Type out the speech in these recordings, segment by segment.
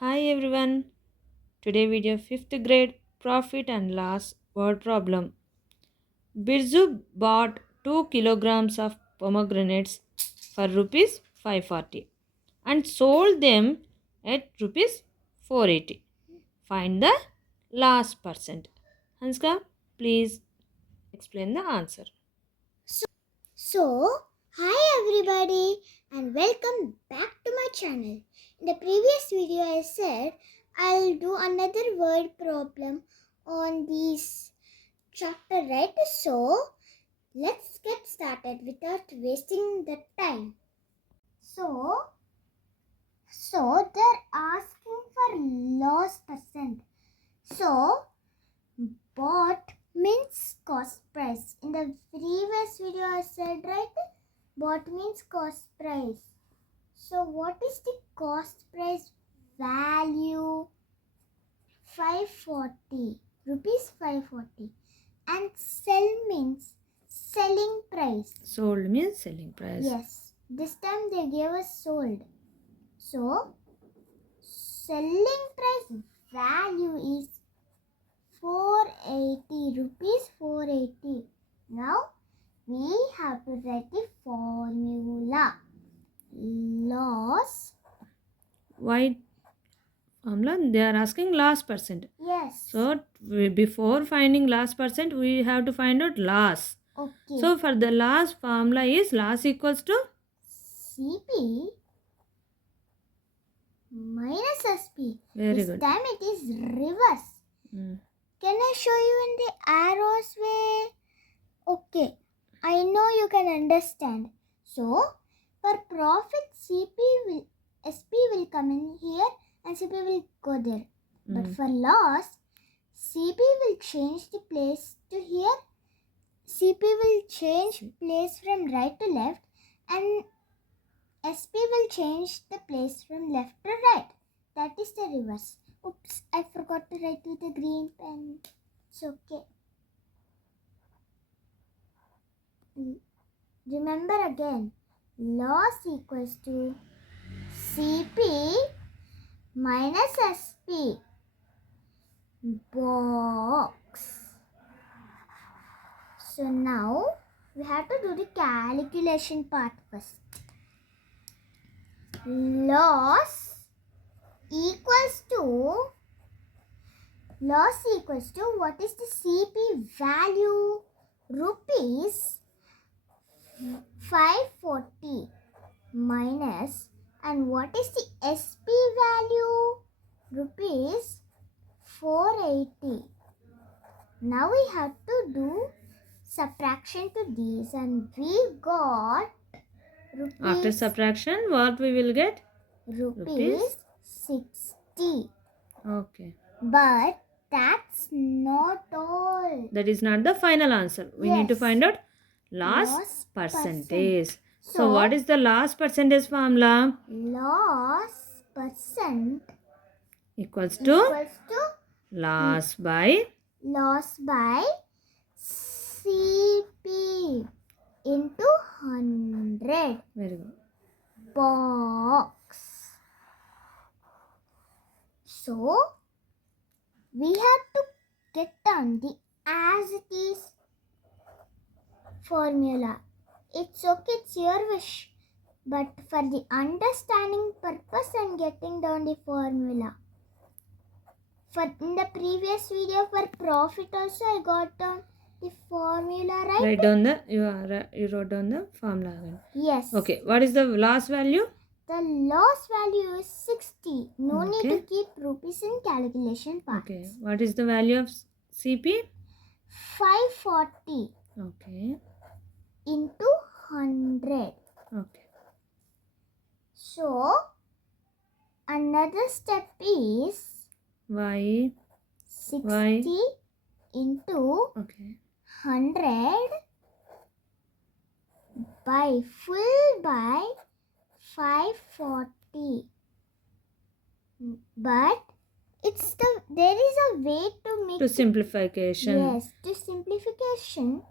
Hi everyone. Today video 5th grade profit and loss word problem. Birju bought 2 kilograms of pomegranates for rupees 540 and sold them at rupees 480. Find the loss percent. Hansika, please explain the answer. So, hi everybody and welcome back to my channel. In the previous video I said I'll do another word problem on this chapter, right? So, let's get started without wasting the time. So they're asking for loss percent. So, bought means cost price. In the previous video I said, right? Bought means cost price. So what is the cost price value? 540 rupees 540. And sell means selling price. Sold means selling price. Yes. This time they gave us sold. So selling price value is 480 rupees 480. Now we have to write the formula. Loss. Why formula? They are asking loss percent. Yes. So before finding loss percent, we have to find out loss. Okay. So for the loss formula is loss equals to CP minus SP. very this good. time it is reverse. Can I show you in the arrows way? Okay. I know you can understand. So for profit SP will come in here and CP will go there. But for loss, CP will change the place to here. CP will change place from right to left and SP will change the place from left to right. That is the reverse. Oops, I forgot to write with a green pen. It's okay. Remember again, loss equals to CP minus SP. Box. So now we have to do the calculation part first. Loss equals to what is the CP value? Rupees 540 minus, and what is the SP value? Rupees 480. Now we have to do subtraction to these and we got rupees. After subtraction, what we will get? Rupees 60. Okay. But that's not all. That is not the final answer. We need to find out loss percentage. So what is the loss percentage formula? Loss percent Equals to loss by CP into 100. very good. Box. So we have to get down the as it is formula. It's okay, it's your wish. But for the understanding purpose, I'm getting down the formula. In the previous video for profit also, I got down the formula, right? Write down the you wrote down the formula again. Yes. Okay. What is the loss value? The loss value is 60. No need to keep rupees in calculation part. Okay. What is the value of CP? 540. Okay. Into 100. Okay. So another step is Y 60 into 100 by 540. But there is a way to make simplification. Yes, to simplification.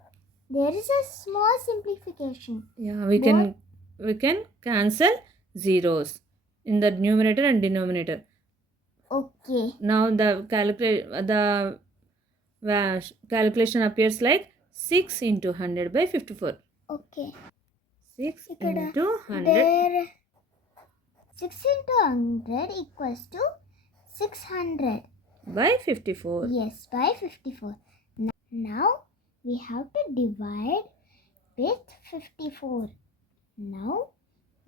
There is a small simplification. Yeah, we can cancel zeros in the numerator and denominator. Okay. Now the calculation appears like 6 into 100 by 54. Okay. 6 ఇక్కడ into 100 there 6 into 100 equals to 600. by 54. Yes, by 54. Now we have to divide with 54. Now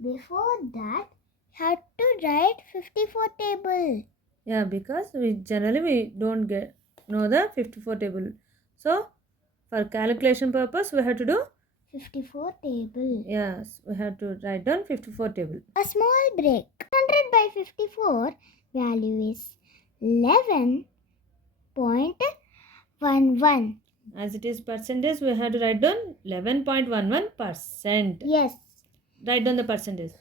before that have to write 54 table. Yeah, because we generally don't know the 54 table. So for calculation purpose we have to do 54 table. yes, we have to write down 54 table. A small break. 100 by 54 value is 11.11. As it is percentage, we have to write down 11.11%. Yes. Write down the percentage.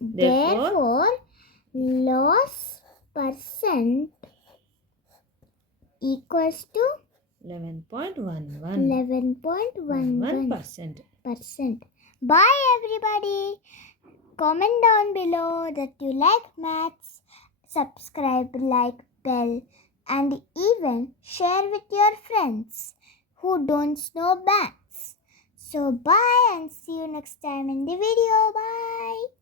Therefore, loss percent equals to 11.11. 11.11%. Bye everybody. Comment down below that you like maths, subscribe, like bell, and even share with your friends who don't know maths. So bye and see you next time in the video. Bye.